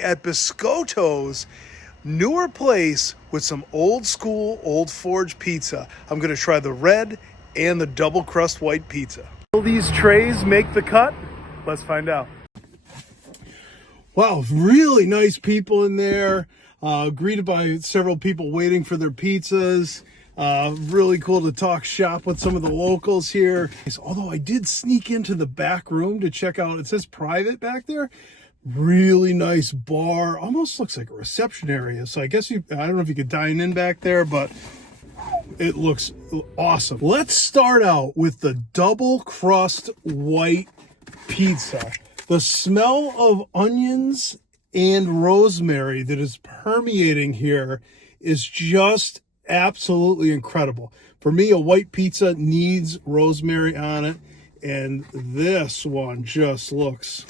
At Biscotto's newer place with some old school, old forge pizza. I'm going to try the red and the double crust white pizza. Will these trays make the cut? Let's find out. Wow, really nice people in there. Greeted by several people waiting for their pizzas. Really cool to talk shop with some of the locals here. Although I did sneak into the back room to check out, it says private back there. Really nice bar, almost looks like a reception area. So I guess I don't know if you could dine in back there, but it looks awesome. Let's start out with the double crust white pizza. The smell of onions and rosemary that is permeating here is just absolutely incredible. For me, a white pizza needs rosemary on it, and this one just looks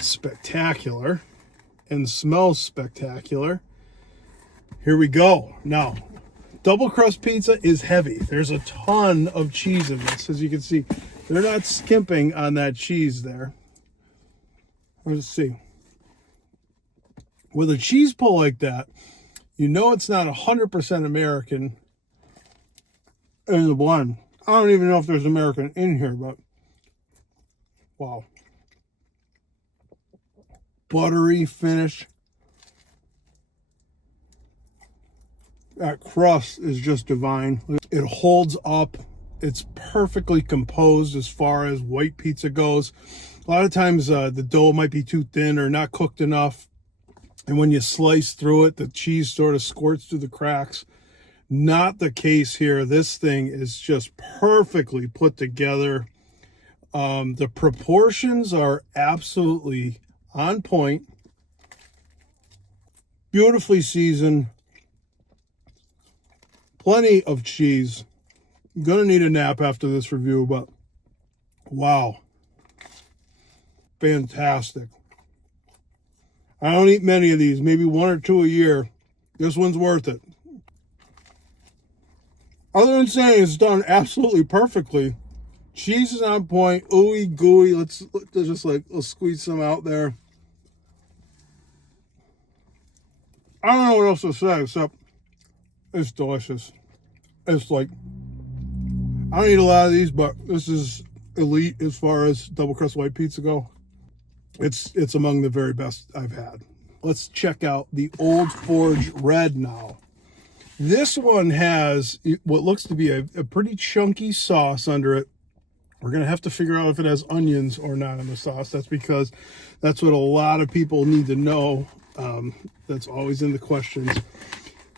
spectacular and smells spectacular. Here we go. Now, double crust pizza is heavy. There's a ton of cheese in this. As you can see, they're not skimping on that cheese there. Let's see. With a cheese pull like that, you know it's not 100% American in the blend. I don't even know if there's American in here, but wow. Buttery finish. That crust is just divine. It holds up. It's perfectly composed as far as white pizza goes. A lot of times the dough might be too thin or not cooked enough. And when you slice through it, the cheese sort of squirts through the cracks. Not the case here. This thing is just perfectly put together. The proportions are absolutely on point, beautifully seasoned, plenty of cheese. I'm gonna need a nap after this review, but wow, fantastic. I don't eat many of these, maybe one or two a year. This one's worth it. Other than saying it's done absolutely perfectly, cheese is on point, ooey gooey. Let's squeeze some out there. I don't know what else to say except it's delicious. It's like, I don't eat a lot of these, but this is elite as far as double crust white pizza go. It's among the very best I've had. Let's check out the Old Forge Red now. This one has what looks to be a pretty chunky sauce under it. We're going to have to figure out if it has onions or not in the sauce. That's because that's what a lot of people need to know. That's always in the questions.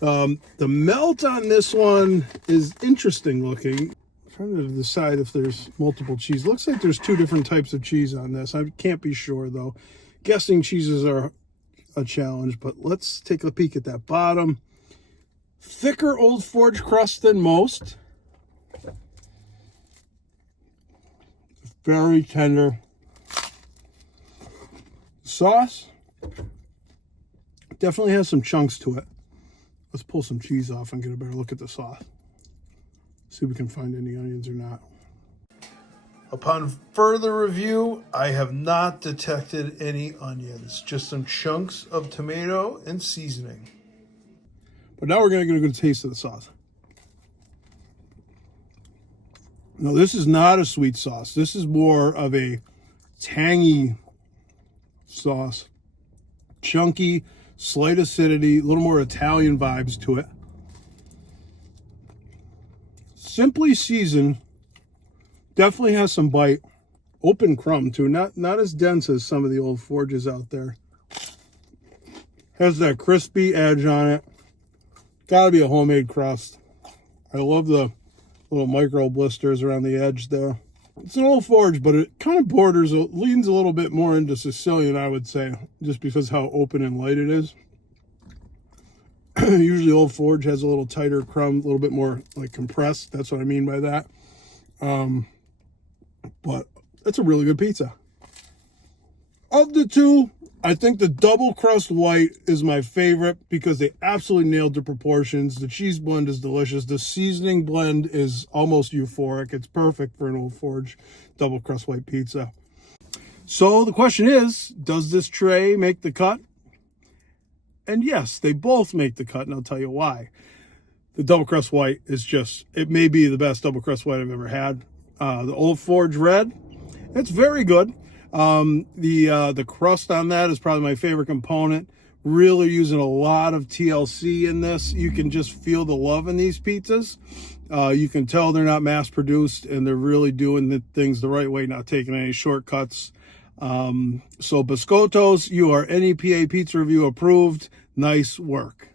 The melt on this one is interesting looking. I'm trying to decide if there's multiple cheese. Looks like there's two different types of cheese on this. I can't be sure though. Guessing cheeses are a challenge, but let's take a peek at that bottom. Thicker Old Forge crust than most. Very tender. Sauce definitely has some chunks to it. Let's pull some cheese off and get a better look at the sauce. See if we can find any onions or not. Upon further review, I have not detected any onions, just some chunks of tomato and seasoning. But now we're going to get a good taste of the sauce. No, this is not a sweet sauce. This is more of a tangy sauce. Chunky, slight acidity, a little more Italian vibes to it. Simply seasoned. Definitely has some bite. Open crumb too. Not as dense as some of the old forges out there. Has that crispy edge on it. Gotta be a homemade crust. I love the little micro blisters around the edge there. It's an old forge, but it kind of leans a little bit more into Sicilian, I would say, just because how open and light it is. Usually old forge has a little tighter crumb, a little bit more like compressed. That's what I mean by that. But that's a really good pizza. Of the two, I think the double crust white is my favorite because they absolutely nailed the proportions. The cheese blend is delicious. The seasoning blend is almost euphoric. It's perfect for an Old Forge double crust white pizza. So the question is, does this tray make the cut? And yes, they both make the cut, and I'll tell you why. The double crust white is just, it may be the best double crust white I've ever had. The Old Forge Red, it's very good. The crust on that is probably my favorite component. Really using a lot of TLC in this. You can just feel the love in these pizzas. You can tell they're not mass produced and they're really doing the things the right way, not taking any shortcuts. So Biscottos, you are NEPA Pizza Review approved. Nice work.